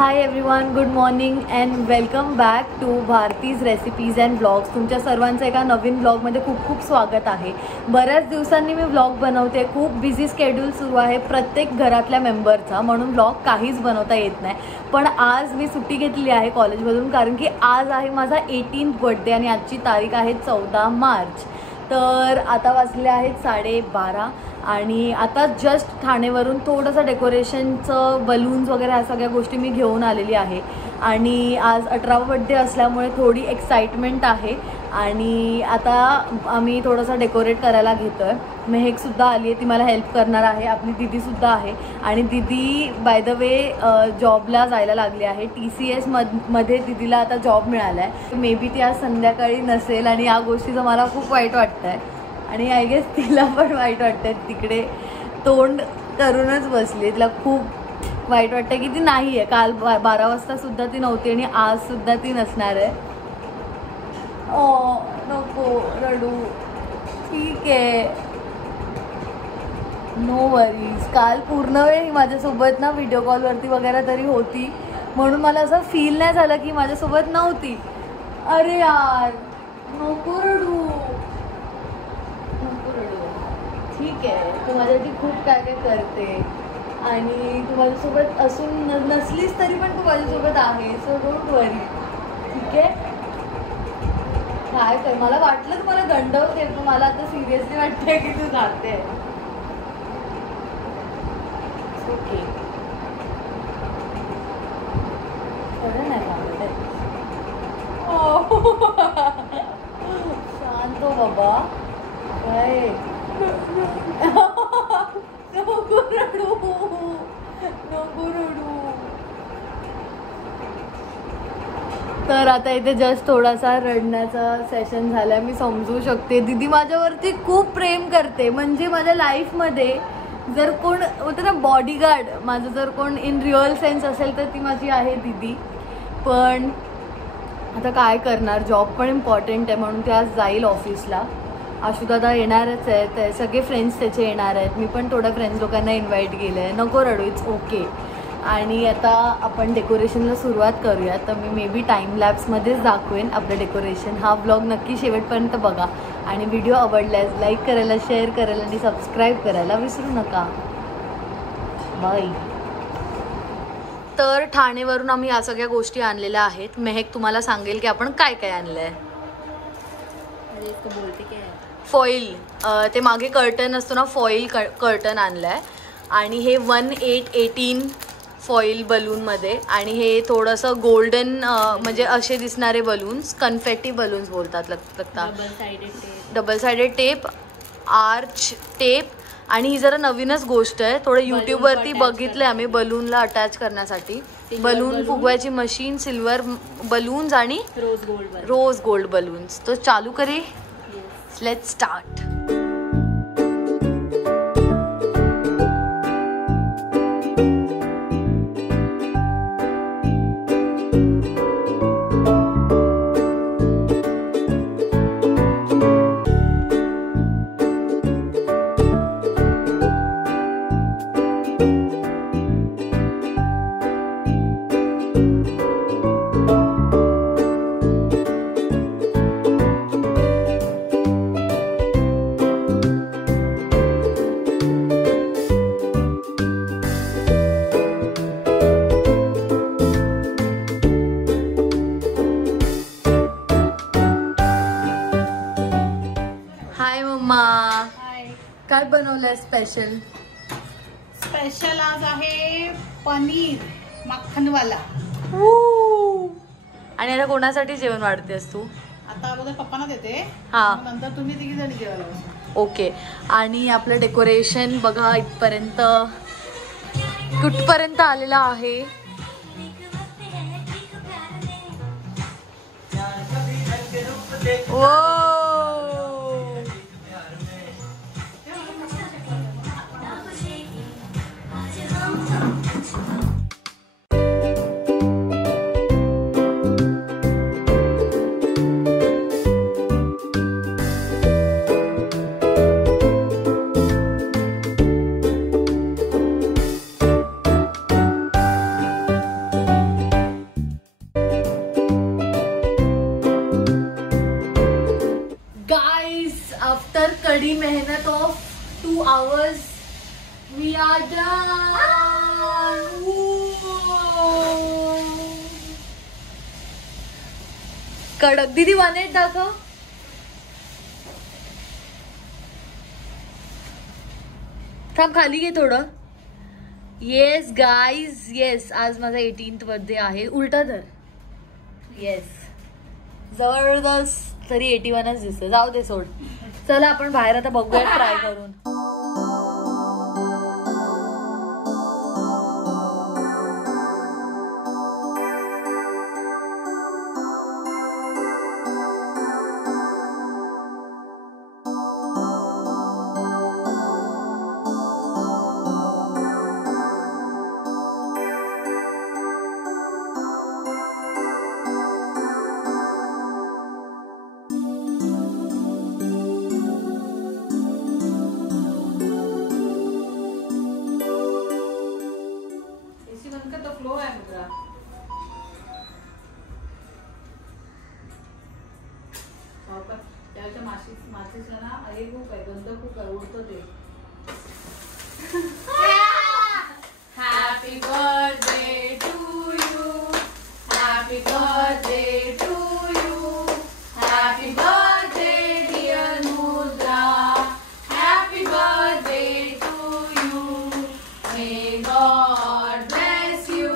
High everyone, good morning and welcome back to Bharati's recipes and blogs. तुमच्या सर्वांचं एका नवीन ब्लॉगमध्ये खूप खूप स्वागत आहे. बऱ्याच दिवसांनी मी ब्लॉग बनवते. खूप बिझी स्केड्यूल सुरू आहे प्रत्येक घरातल्या मेंबरचा, म्हणून ब्लॉग काहीच बनवता येत नाही. पण आज मी सुट्टी घेतली आहे कॉलेजमधून, कारण की आज आहे माझा 18th बर्थडे आणि आजची तारीख आहे 14 मार्च. तर आता वाजले आहेत 12:30 आणि आता जस्ट ठाणेवरून थोडंसं डेकोरेशनचं बलून्स वगैरे ह्या सगळ्या गोष्टी मी घेऊन आलेली आहे. आणि आज 18वा बड्डे असल्यामुळे थोडी एक्साइटमेंट आहे आणि आता आम्ही थोडंसं डेकोरेट करायला घेतो आहे. मेहेकसुद्धा आली आहे, ती मला हेल्प करणार आहे. आपली दीदीसुद्धा आहे आणि दीदी बाय द वे जॉबला जायला लागली आहे. TCS मध्ये दीदीला आता जॉब मिळाला आहे. मे बी ती आज संध्याकाळी नसेल आणि या गोष्टीचं मला खूप वाईट वाटतं आहे आणि आय गेस तिला पण वाईट वाटतं. तिकडे तोंड करूनच बसली. तिला खूप वाईट वाटतं की ती नाही आहे. काल 12 वाजतासुद्धा ती नव्हती आणि आजसुद्धा ती नसणार आहे. ओ नको रडू, ठीक आहे, नो वरीज. काल पूर्ण वेळ ही माझ्यासोबत ना व्हिडिओ कॉलवरती वगैरे तरी होती, म्हणून मला असं फील नाही झालं की माझ्यासोबत नव्हती. अरे यार नको रडू, ठीक आहे. तू माझ्यासाठी खूप काय काय करते आणि तू माझ्यासोबत असून नसलीस तरी पण तू माझ्यासोबत आहे. सो डोंट वरी, ठीक आहे. काय कर, मला वाटलं तुम्हाला गंडवते पण मला आता सिरियसली वाटतंय की तू जाते. ओके, खरं नाही वाटत. शांत हो बाबा. काय नको रडू, नको रडू. तर आता इथे जस्ट थोडासा रडण्याचा सेशन झाला. मी समजू शकते. दीदी माझ्यावरती खूप प्रेम करते. म्हणजे माझ्या लाईफमध्ये जर कोण होतं ना बॉडीगार्ड, माझं जर कोण इन रिअल सेन्स असेल तर ती माझी आहे दीदी. पण आता काय करणार, जॉब पण इम्पॉर्टंट आहे म्हणून ती आज जाईल ऑफिसला. आशुदादा येणारच आहे, ते सगळे फ्रेंड्स त्याचे येणार आहेत. मी पण थोड्या फ्रेंड्स लोकांना इन्व्हाइट केलं आहे. नको रडू, इट्स ओके. आणि आता आपण डेकोरेशनला सुरुवात करूया. तर मी मे बी टाईम लॅप्समध्येच दाखवेन आपलं डेकोरेशन. हा ब्लॉग नक्की शेवटपर्यंत बघा आणि व्हिडिओ आवडल्यास लाईक करायला, शेअर करायला आणि सबस्क्राईब करायला विसरू नका. बाय. तर ठाणेवरून आम्ही या सगळ्या गोष्टी आणलेल्या आहेत. मेहेक तुम्हाला सांगेल की आपण काय काय आणलं आहे. फॉईल, ते मागे कर्टन असतो ना, फॉईल कर्टन आणलं आहे. आणि हे 1818 फॉईल बलूनमध्ये. आणि हे थोडंसं गोल्डन म्हणजे असे दिसणारे बलून्स, कन्फेटी बलून्स बोलतात लगता. Double sided tape, arch tape. आणि ही जरा नवीनच गोष्ट आहे, थोडं यूट्यूबवरती बघितलं आम्ही बलूनला अटॅच करण्यासाठी. बलून फुगवायची मशीन, सिल्वर बलून्स आणि रोज गोल्ड बलून्स. तो चालू करे, let's start. Hi mumma. Hi. काय बनवलंय स्पेशल? स्पेशल आज आहे पनीर मक्खनवाला. आणि आता कोणासाठी जेवण वाढतेस तू? आता अगोदर पप्पांना देते, हा, नंतर तुम्ही तिघी जणी जेवायला बसा. ओके. आणि आपलं डेकोरेशन बघा इथपर्यंत, कुठपर्यंत आलेलं आहे. ओ कडक दीदी 1-8 दाखव. थांब खाली घे थोडं. येस गाईज येस, आज माझा 18th बर्थडे आहे. उलटा धर. येस जबरदस्त. तरी 81च दिसत. जाऊ दे सोड. चला आपण बाहेर आता बघूया ट्राय करून. फ्लो आहे मित्रा. त्याच्या माशीच ना एक खूप आहे, गंध खूप आहे, उडतं ते. Happy birthday to you, happy birthday to you, happy birthday dear Mudra, happy birthday to you. May god bless you,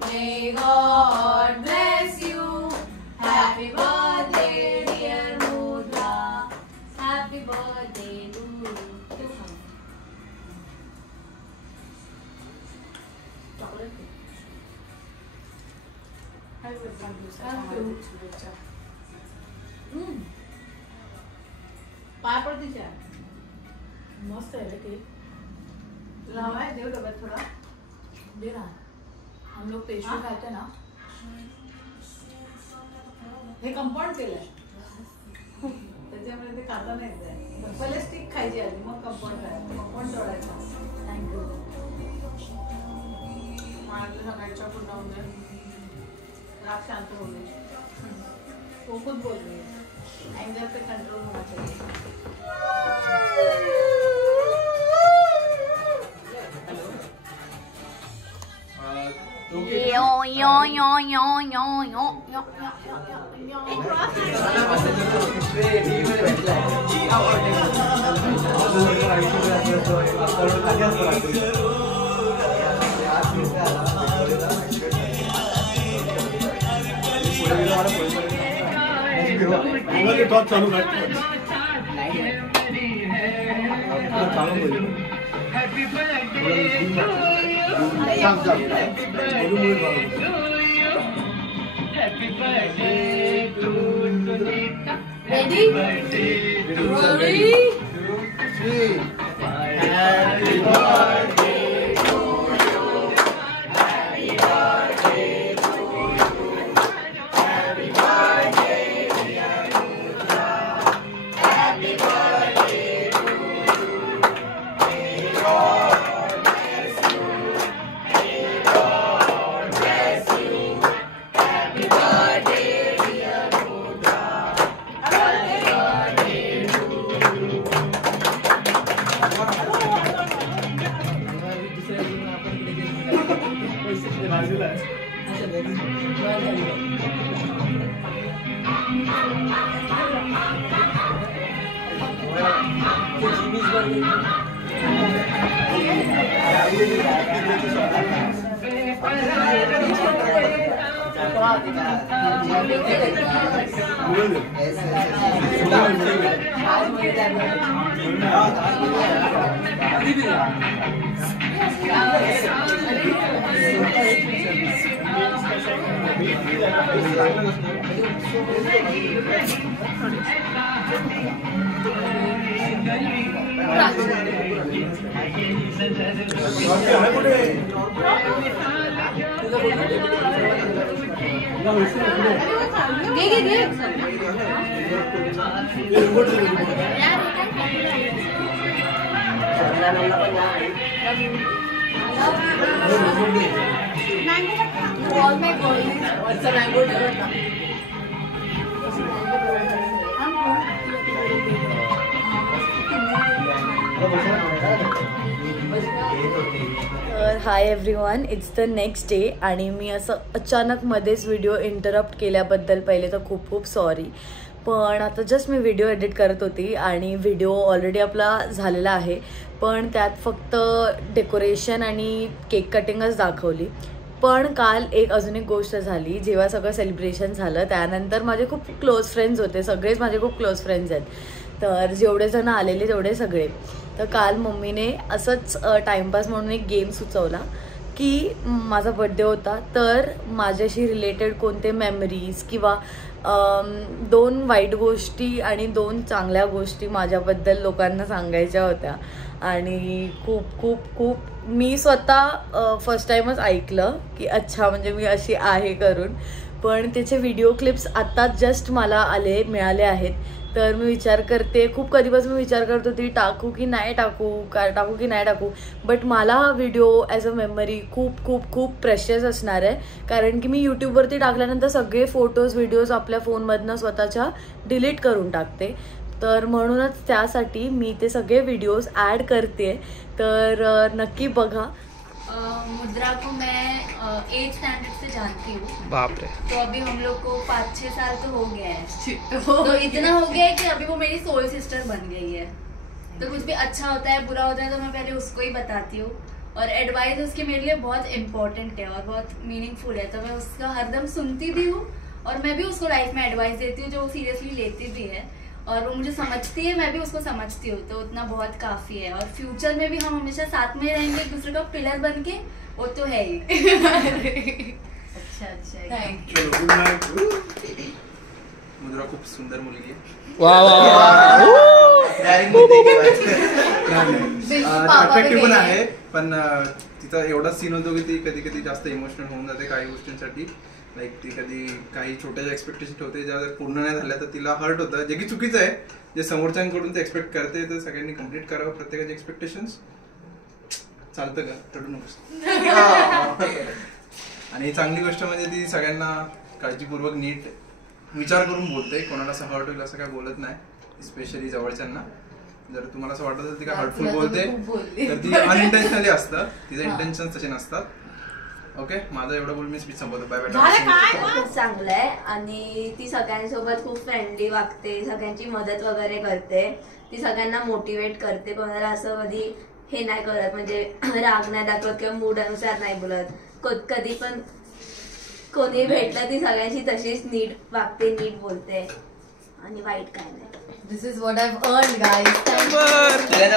may God bless you. Happy birthday dear Mudra, happy birthday to you. Chocolate. Happy birthday. पाय पडतीच्या मस्त आहे रे cake. लावाय देव डब्यात थोडा दे ना. हम लोग pastry खाते ना, हे कंपाऊंड केलंय त्याच्यामुळे ते खाता नाही येत. पहिले स्टिक खायची आधी, मग कंपाऊंड खायचं. कंपाऊंड तोडायचा. थँक्यू. माझ्या सगळ्यांच्या पुन्हा होते राग शांत हो गई. वो खुद बोल रही है एंगर पे कंट्रोल होना चाहिए. Yo yo yo yo yo yo yo Ready? Ready? 3. Happy birthday to you. Happy birthday to you. Happy birthday dear Mudra. Happy birthday to you. May God bless you. May God bless you. Happy birthday dear Mudra. Happy birthday to you. All my boys. What's a mango dessert? तर hi everyone, it's the next day आणि मी असं अचानक मध्येच video interrupt केल्याबद्दल पहिले तर खूप खूप सॉरी. पण आता जस्ट मी व्हिडिओ एडिट करत होती आणि व्हिडिओ ऑलरेडी आपला झालेला आहे, पण त्यात फक्त डेकोरेशन आणि केक कटिंगच दाखवली. पण काल अजून एक गोष्ट झाली. जेव्हा सगळं सेलिब्रेशन झालं त्यानंतर माझे खूप क्लोज फ्रेंड्स होते, सगळेच माझे खूप क्लोज फ्रेंड्स आहेत. तर जेवढे जण आलेले तेवढे सगळे. तर काल मम्मीने असंच टाईमपास म्हणून एक गेम सुचवला की माझा बड्डे होता, तर माझ्याशी रिलेटेड कोणते मेमरीज किंवा 2 वाईट गोष्टी आणि 2 चांगल्या गोष्टी माझ्याबद्दल लोकांना सांगायच्या होत्या. आणि खूप खूप खूप मी स्वतः फर्स्ट टाईमच ऐकलं की अच्छा म्हणजे मी अशी आहे करून. पण त्याचे व्हिडिओ क्लिप्स आत्ता जस्ट मला मिळाले आहेत. तर मी विचार करते, खूप कधीपासून मी विचार करत होती टाकू की नाही टाकू. बट मला हा व्हिडिओ ॲज अ मेमरी खूप खूप खूप प्रेशियस असणार आहे. कारण की मी यूट्यूबवरती टाकल्यानंतर सगळे फोटोज व्हिडिओज आपल्या फोनमधनं स्वतःच्या डिलीट करून टाकते. तर म्हणूनच त्यासाठी मी ते सगळे व्हिडिओज ॲड करते. तर नक्की बघा. मुद्रा को मैं 8th स्टैंडर्ड से जानती हूँ. बाप रे. तो अभी हम लोग को 5-6 साल तो हो गया है. तो इतना हो गया है कि अभी वो मेरी सोल सिस्टर बन गई है. तो कुछ भी अच्छा होता है बुरा होता है तो मैं पहले उसको ही बताती हूँ. और एडवाइस उसकी मेरे लिए बहुत इम्पोर्टेंट है और बहुत मीनिंगफुल है. तो मैं उसका हरदम सुनती भी हूँ और मैं भी उसको लाइफ में एडवाइस देती हूँ जो वो सीरियसली लेती भी है. और वो मुझे समझती है, मैं भी उसको समझती हूँ. तो उतना बहुत काफ़ी है. और फ्यूचर में भी हम हमेशा साथ में रहेंगे, एक दूसरे का पिलर बन के. वो तो है ही. अच्छा थैंक यू. मुद्रा खूप सुंदर मुलगी आहे. अट्रॅक्टिव्ह पण आहे, पण तिचा एवढा सीन होतो की ती कधी कधी जास्त इमोशनल होऊन जाते काही गोष्टींसाठी. लाईक ती कधी काही छोट्या एक्सपेक्टेशन ठेवते, ज्या जर पूर्ण नाही झाल्या तर तिला हर्ट होतं, जे की चुकीचं आहे. जे समोरच्यांकडून ते एक्सपेक्ट करते तर सगळ्यांनी कम्प्लीट करावं प्रत्येकाचे एक्सपेक्टेशन्स. चालतं का? रडू नकोस. आणि चांगली गोष्ट म्हणजे ती सगळ्यांना काळजीपूर्वक नीट विचार करून बोलते. कोणाला असं हर्ट होईल असं काय बोलत नाही, स्पेशली जवळच्यांना. जर तुम्हाला असं वाटत असेल ती काय हर्टफुल बोलते तर ती अनइंटेन्शनली असतं, तिचे इंटेन्शन तसे नसतात. ओके, माझं एवढं बोल मी स्पीच संपवतो. Bye bye. खूप चांगलं आहे आणि ती सगळ्यांसोबत खूप फ्रेंडली वागते, सगळ्यांची मदत वगैरे करते. ती सगळ्यांना मोटिवेट करते. कोणाला असं कधी हे नाही करत, म्हणजे राग नाही दाखवत किंवा मूड अनुसार नाही बोलत. कधी पण कोणी भेटलं ती सगळ्यांची तशीच नीट वागते, नीट बोलते आणि वाईट काय नाही. This is what I have earned guys.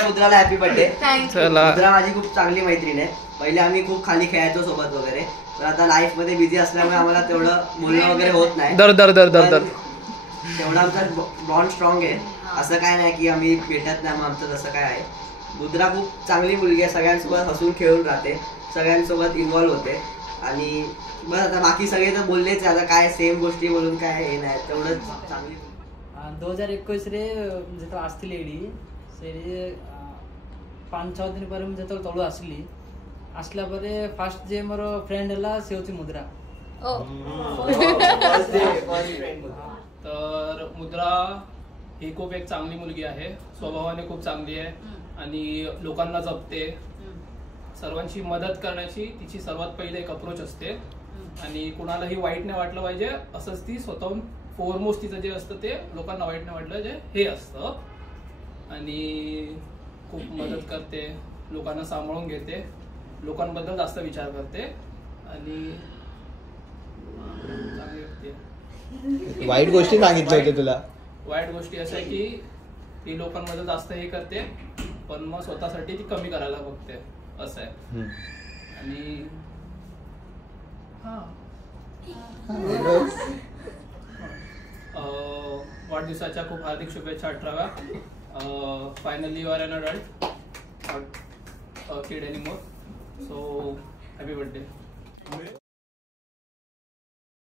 मुद्राला हॅपी बर्थडे. थँक्यू. मुद्रा माझी खूप चांगली मैत्रीण आहे. पहिले आम्ही खूप खाली खेळायचो सोबत वगैरे, पण आता लाईफ मध्ये बिझी असल्यामुळे आम्हाला तेवढं बोलणं वगैरे होत नाही. तेवढा आमचा बॉन्ड स्ट्रॉंग आहे. असं काय नाही की आम्ही भेटत नाही, मग आमचं तसं काय आहे. मुद्रा खूप चांगली मुलगी आहे, सगळ्यांसोबत हसून खेळून राहते, सगळ्यांसोबत इन्व्हॉल्व्ह होते. आणि बस आता बाकी सगळे तर बोललेच, आता काय सेम गोष्टी बोलून काय हे नाही, तेवढंच चांगली. 2021 रे ଯେତେ ଆସିଥିଲି ଏଇଠି ସେ 5-6 ଦିନ ପରେ ମୁଁ ଯେତେବେଳେ ତଳୁ ଆସିଲି, ଆସିଲା ପରେ ଫାଷ୍ଟ ଯେ ମୋର ଫ୍ରେଣ୍ଡ ହେଲା ସେ ହେଉଛି ମୁଦ୍ରା. तर मुद्रा ही खूप एक चांगली मुलगी आहे, स्वभावाने खूप चांगली आहे आणि लोकांना जपते. सर्वांची मदत करण्याची तिची सर्वात पहिले एक अप्रोच असते आणि कुणालाही वाईट नाही वाटलं पाहिजे असंच ती स्वतःहून फोरमोस्ट तिचं जे असतं ते लोकांना वाईट नाही वाटलं जे हे असतं. आणि खूप मदत करते, लोकांना सांभाळून घेते, लोकांबद्दल जास्त विचार करते आणि चांगली व्यक्ती आहे. वाईट गोष्टी सांगितल्या होत्या तुला. वाईट गोष्टी अशा आहे की ती लोकांमध्ये जास्त हे करते पण मग स्वतःसाठी ती कमी करायला बघते, असं आहे. आणि वाढदिवसाच्या खूप हार्दिक शुभेच्छा. 18व्या. Finally you are an adult, not a kid anymore. So happy birthday.